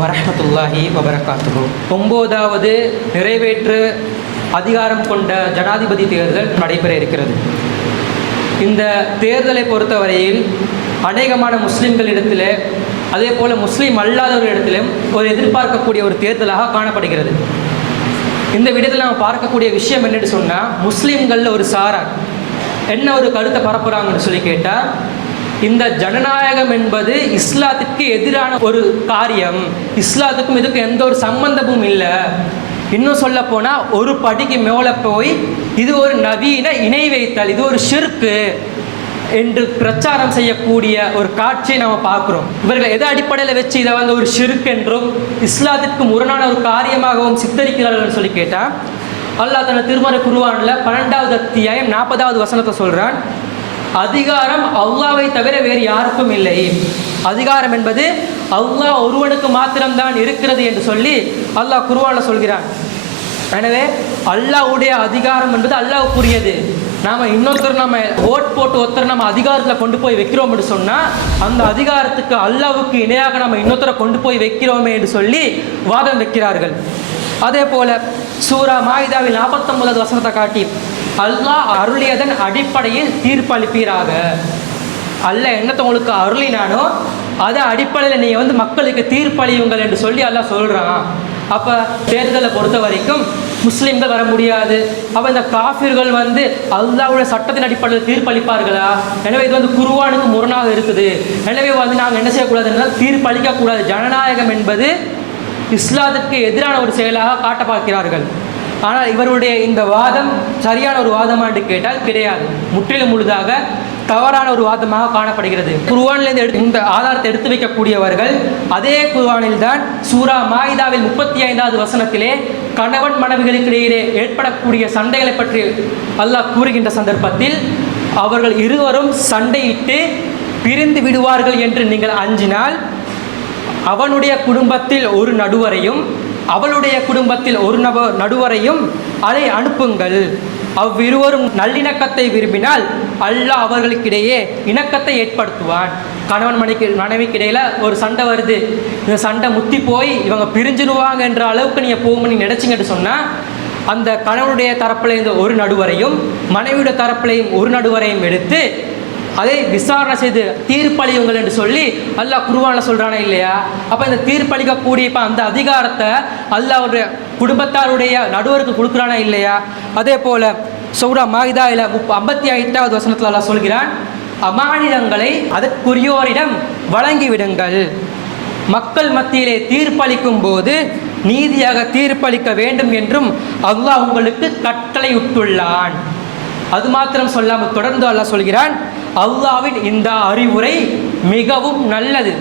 வரஹ்மத்துல்லாஹி வபரகாத்துஹு. ஒம்போதாவது நிறைவேற்று அதிகாரம் கொண்ட ஜனாதிபதி தேர்தல் நடைபெற இருக்கிறது. இந்த தேர்தலை பொறுத்தவரையில் அநேகமான முஸ்லிம்களிடத்தில் அதே போல் முஸ்லீம் அல்லாதவர்களிடத்திலும் ஒரு எதிர்பார்க்கக்கூடிய ஒரு தேர்தலாக காணப்படுகிறது. இந்த விடத்தில் நம்ம பார்க்கக்கூடிய விஷயம் என்னன்னு சொன்னால் முஸ்லீம்களில் ஒரு சாரார் என்ன ஒரு கருத்தை பரப்புகிறாங்கன்னு சொல்லி கேட்டால் இந்த ஜனநாயகம் என்பது இஸ்லாத்திற்கு எதிரான ஒரு காரியம். இஸ்லாத்துக்கும் இதுக்கும் எந்த ஒரு சம்பந்தமும் இல்லை. இன்னும் சொல்ல போனால் ஒரு படிக்கு மேலே போய் இது ஒரு நவீன இணை வைத்தல் இது ஒரு ஷிர்க்கு என்று பிரச்சாரம் செய்யக்கூடிய ஒரு காட்சியை நம்ம பார்க்குறோம். இவர்கள் எதை அடிப்படையில் வச்சு இதை வந்து ஒரு ஷிர்க் என்றும் இஸ்லாத்திற்கு முரணான ஒரு காரியமாகவும் சித்தரிக்கிறார்கள் சொல்லி கேட்டால் அல்லாஹ் தன திருமறை குருவானில் பன்னெண்டாவது அத்தியாயம் நாற்பதாவது வசனத்தை சொல்கிறான் அதிகாரம் அல்லாவை தவிர வேறு யாருக்கும் இல்லை. அதிகாரம் என்பது அல்லாஹ் ஒருவனுக்கு மாத்திரம்தான் இருக்கிறது என்று சொல்லி அல்லாஹ் குருவானில் சொல்கிறான். எனவே அல்லாஹ்வுடைய அதிகாரம் என்பது அல்லாஹ்வுக்குரியது. நாம இன்னொருத்தர் நம்ம ஓட் போட்டு ஒருத்தர் நம்ம அதிகாரத்தில் கொண்டு போய் வைக்கிறோம் என்று சொன்னால் அந்த அதிகாரத்துக்கு அல்லாவுக்கு இணையாக நம்ம இன்னொருத்தரை கொண்டு போய் வைக்கிறோமே என்று சொல்லி வாதம் வைக்கிறார்கள். அதே போல சூரா மாயுதாவில் நாற்பத்தொன்பதாவது வசனத்தை காட்டி அல்லாஹ் அருளியதன் அடிப்படையில் தீர்ப்பளிப்பீராக. அல்ல என்னத்தை உங்களுக்கு அருளினானோ அதை அடிப்படையில் நீங்கள் வந்து மக்களுக்கு தீர்ப்பளியுங்கள் என்று சொல்லி அல்லாஹ் சொல்கிறான் அப்போ தேர்தலை பொறுத்த வரைக்கும் முஸ்லீம்கள் வர முடியாது. அப்போ இந்த காஃபிர்கள் வந்து அல்லாவுடைய சட்டத்தின் அடிப்படையில் தீர்ப்பளிப்பார்களா? எனவே இது வந்து குருவானுக்கு முரணாக இருக்குது. எனவே வந்து நாங்கள் என்ன செய்யக்கூடாதுன்னா தீர்ப்பளிக்கக்கூடாது. ஜனநாயகம் என்பது இஸ்லாத்திற்கு எதிரான ஒரு செயலாக காட்ட பார்க்கிறார்கள் ஆனால் இவருடைய இந்த வாதம் சரியான ஒரு வாதமா என்று கேட்டால் கிடையாது. முற்றிலும் முழுதாக தவறான ஒரு வாதமாக காணப்படுகிறது. குர்ஆனிலிருந்து எடுத்து இந்த ஆதாரத்தை எடுத்து வைக்கக்கூடியவர்கள் அதே குர்ஆனில் தான் சூரா மாயிதாவில் முப்பத்தி ஐந்தாவது வசனத்திலே கணவன் மனைவிகளுக்கு ஏற்படக்கூடிய சண்டைகளை பற்றி அல்லாஹ் கூறுகின்ற சந்தர்ப்பத்தில் அவர்கள் இருவரும் சண்டையிட்டு பிரிந்து விடுவார்கள் என்று நீங்கள் அஞ்சினால் அவனுடைய குடும்பத்தில் ஒரு நடுவரையும் அவளுடைய குடும்பத்தில் ஒரு நப நடுவரையும் அதை அனுப்புங்கள். அவ்விருவரும் நல்லிணக்கத்தை விரும்பினால் அல்லாஹ் அவர்களுக்கிடையே இணக்கத்தை ஏற்படுத்துவான். கணவன் மனைக்கு மனைவிக்கு இடையில் ஒரு சண்டை வருது. இந்த சண்டை முத்தி போய் இவங்க பிரிஞ்சிருவாங்க என்ற அளவுக்கு நீங்கள் போகும்னு நினச்சிங்கன்னு சொன்னால் அந்த கணவனுடைய தரப்புலேருந்து ஒரு நடுவரையும் மனைவியுடைய தரப்புலையும் ஒரு நடுவரையும் எடுத்து அதை விசாரணை செய்து தீர்ப்பளியுங்கள் என்று சொல்லி அல்லாஹ் குருவான சொல்கிறானே இல்லையா? அப்போ இந்த தீர்ப்பளிக்கக்கூடிய இப்போ அந்த அதிகாரத்தை அல்லாஹ்வுடைய குடும்பத்தாருடைய நடுவருக்கு கொடுக்குறானா இல்லையா? அதே போல் சௌரா மாகிதாயில் முப்ப ஐம்பத்தி ஐந்தாவது வசனத்தில் அல்லாஹ் சொல்கிறான் அமானிதங்களை அதற்குரியோரிடம் வழங்கிவிடுங்கள். மக்கள் மத்தியிலே தீர்ப்பளிக்கும் போது நீதியாக தீர்ப்பளிக்க வேண்டும் என்றும் அல்லாஹ் உங்களுக்கு கட்டளையிட்டுள்ளான். அது மாத்திரம் சொல்லாமல் தொடர்ந்து அல்லாஹ் சொல்கிறான் அல்லாவின் இந்த அறிவுரை மிகவும் நல்லது.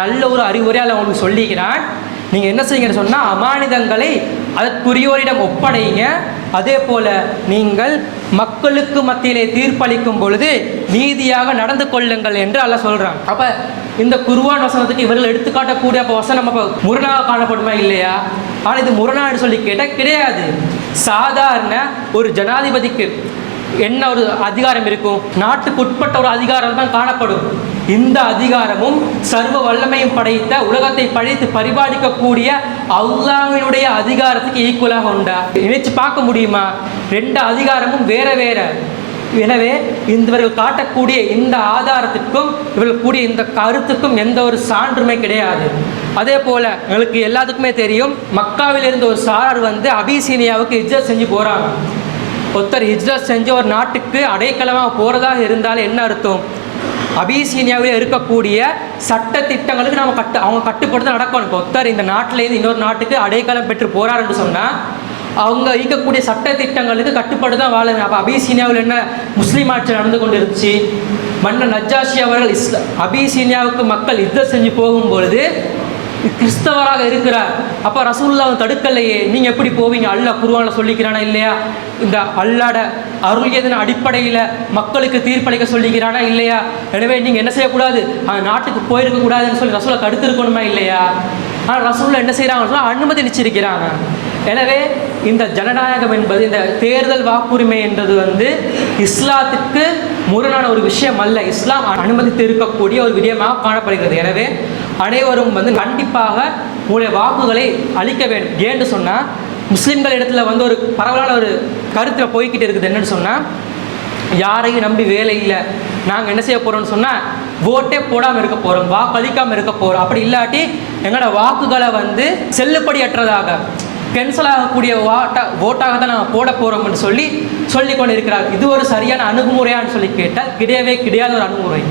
நல்ல ஒரு அறிவுரை அல்லாஹ் சொல்லுகிறான் நீங்கள் என்ன செய்யுங்கன்னு சொன்னால் அமானிதங்களை அதற்குரியோரிடம் ஒப்படைங்க. அதே போல் நீங்கள் மக்களுக்கு மத்தியிலே தீர்ப்பளிக்கும் பொழுது நீதியாக நடந்து கொள்ளுங்கள் என்று அல்ல சொல்கிறான் அப்போ இந்த குருவான் வசனத்துக்கு இவர்கள் எடுத்துக்காட்டக்கூடிய அப்போ வசனம் அப்போ முரணாக காணப்படுமா இல்லையா? ஆனால் இது முரணான்னு சொல்லி கேட்டால் கிடையாது. சாதாரண ஒரு ஜனாதிபதிக்கு என்ன ஒரு அதிகாரம் இருக்கும்? நாட்டுக்கு உட்பட்ட ஒரு அதிகாரம் தான் காணப்படும். இந்த அதிகாரமும் சர்வ வல்லமையும் படைத்த உலகத்தை படைத்து பரிபாலிக்கக்கூடிய அல்லாஹ்வினுடைய அதிகாரத்துக்கு ஈக்குவலாக உண்டா? நினைச்சு பார்க்க முடியுமா? ரெண்டு அதிகாரமும் வேற வேற. எனவே இவர்கள் காட்டக்கூடிய இந்த ஆதாரத்திற்கும் இவர்கள் கூடிய இந்த கருத்துக்கும் எந்த ஒரு சான்றுமே கிடையாது. அதே போல எங்களுக்கு எல்லாத்துக்குமே தெரியும் மக்காவில் இருந்த ஒரு சாரார் வந்து அபிசீனியாவுக்கு இஜ்ஜத் செஞ்சு போறாங்க. ஒருத்தர் ஹிஜ்ரத் செஞ்ச ஒரு நாட்டுக்கு அடைக்கலமாக போகிறதாக இருந்தால் என்ன அர்த்தம்? அபிசீனியாவில் இருக்கக்கூடிய சட்ட திட்டங்களுக்கு நம்ம கட்டு அவங்க கட்டுப்படுத்த நடக்கணும். இப்போ ஒருத்தர் இந்த நாட்டிலேருந்து இன்னொரு நாட்டுக்கு அடைக்கலம் பெற்று போறாருன்னு சொன்னால் அவங்க ஈக்கக்கூடிய சட்ட திட்டங்களுக்கு கட்டுப்பாடு தான் வாழ அப்போ அபிசீனியாவில் என்ன முஸ்லீம் ஆட்சி நடந்து கொண்டு இருந்துச்சு மன்னர் நஜாஷி அவர்கள் இஸ்ல அபிசீனியாவுக்கு மக்கள் யுத்தம் செஞ்சு போகும்பொழுது கிறிஸ்தவராக இருக்கிறார். அப்போ ரசூல்லாவை தடுக்கலையே. நீங்கள் எப்படி போவீங்க? அல்லாஹ் குருவான சொல்லிக்கிறானா இல்லையா? இந்த அல்லாட அருள் அடிப்படையில் மக்களுக்கு தீர்ப்பளிக்க சொல்லிக்கிறானா இல்லையா? எனவே நீங்கள் என்ன செய்யக்கூடாது? அந்த நாட்டுக்கு போயிருக்க கூடாதுன்னு சொல்லி ரசூலை தடுத்திருக்கணுமா இல்லையா? ஆனால் ரசூலில் என்ன செய்கிறாங்கன்னு சொன்னால் அனுமதிச்சிருக்கிறாங்க எனவே இந்த ஜனநாயகம் என்பது இந்த தேர்தல் வாக்குரிமை என்றது வந்து இஸ்லாத்துக்கு முரணான ஒரு விஷயம் அல்ல. இஸ்லாம் அனுமதித்து இருக்கக்கூடிய ஒரு விடயமாக காணப்படுகிறது. எனவே அனைவரும் வந்து கண்டிப்பாக உங்களுடைய வாக்குகளை அளிக்க வேண்டும். ஏன்னு சொன்னால் முஸ்லீம்கள் இடத்துல வந்து ஒரு பரவலான ஒரு கருத்தில் போய்கிட்டு இருக்குது. என்னன்னு சொன்னால் யாரையும் நம்பி வேலை இல்லை. நாங்கள் என்ன செய்ய போகிறோம்னு சொன்னால் ஓட்டே போடாமல் இருக்க போகிறோம் வாக்களிக்காமல் இருக்க போகிறோம் அப்படி இல்லாட்டி எங்களோட வாக்குகளை வந்து செல்லுபடியற்றதாக கேன்சல் ஆகக்கூடிய வாட்டா ஓட்டாக தான் நாங்கள் போட போகிறோம்னு சொல்லி சொல்லி கொண்டு இருக்கிறார் இது ஒரு சரியான அணுகுமுறையான்னு சொல்லி கேட்டால் கிடையவே கிடையாத ஒரு அணுகுமுறை.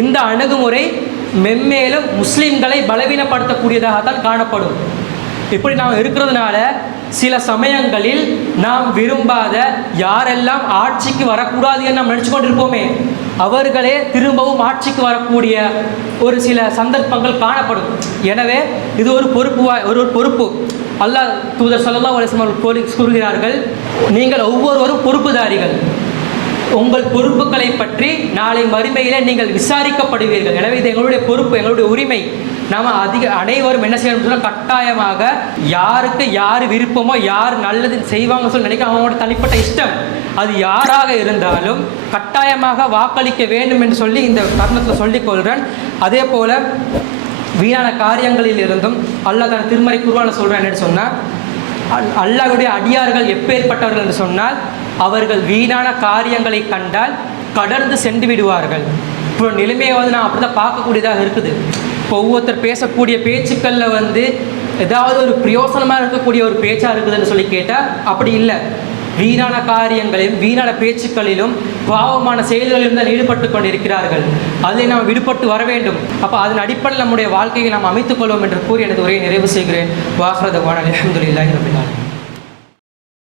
இந்த அணுகுமுறை மென்மேலும் முஸ்லீம்களை பலவீனப்படுத்தக்கூடியதாக தான் காணப்படும். இப்படி நாம் இருக்கிறதுனால சில சமயங்களில் நாம் விரும்பாத யாரெல்லாம் ஆட்சிக்கு வரக்கூடாது என்று நாம் நினச்சி கொண்டிருப்போமே அவர்களே திரும்பவும் ஆட்சிக்கு வரக்கூடிய ஒரு சில சந்தர்ப்பங்கள் காணப்படும். எனவே இது ஒரு பொறுப்பு ஒரு ஒரு பொறுப்பு. அல்லாஹ் தூதர் சொல்லலாம் அவர்கள் கூறுகிறார்கள் நீங்கள் ஒவ்வொருவரும் பொறுப்புதாரிகள். உங்கள் பொறுப்புகளை பற்றி நாளை மறுமையிலே நீங்கள் விசாரிக்கப்படுவீர்கள். எனவே இது எங்களுடைய பொறுப்பு எங்களுடைய உரிமை. நாம் அதிக அனைவரும் என்ன செய்யணும் சொன்னால் கட்டாயமாக யாருக்கு யார் விருப்பமோ யார் நல்லது செய்வாங்க சொல்லி நினைக்க அவங்களோட தனிப்பட்ட இஷ்டம். அது யாராக இருந்தாலும் கட்டாயமாக வாக்களிக்க வேண்டும் என்று சொல்லி இந்த தருணத்தில் சொல்லிக் கொள்கிறேன் அதே போல வீணான காரியங்களில் இருந்தும் அல்லாஹ் தன் திருமறை குருவான சொல்கிறேன் என்று சொன்னால் அல்- அடியார்கள் எப்பேற்பட்டவர்கள் என்று சொன்னால் அவர்கள் வீணான காரியங்களை கண்டால் கடந்து சென்று விடுவார்கள். இப்போ நிலைமையை வந்து நான் அப்படி தான் பார்க்கக்கூடியதாக இருக்குது. இப்போ ஒவ்வொருத்தர் பேசக்கூடிய பேச்சுக்களில் வந்து ஏதாவது ஒரு பிரயோசனமாக இருக்கக்கூடிய ஒரு பேச்சாக இருக்குதுன்னு சொல்லி கேட்டால் அப்படி இல்லை. வீணான காரியங்களிலும் வீணான பேச்சுக்களிலும் பாவமான செயல்களிலும் தான் ஈடுபட்டு கொண்டிருக்கிறார்கள். அதில் நாம் விடுபட்டு வர வேண்டும். அப்போ அதன் அடிப்படையில் நம்முடைய வாழ்க்கையை நாம் அமைத்துக் கொள்வோம் என்று கூறி எனது உரையை நிறைவு செய்கிறேன். வாஹ்ரத வான அலமதுல்லாஹி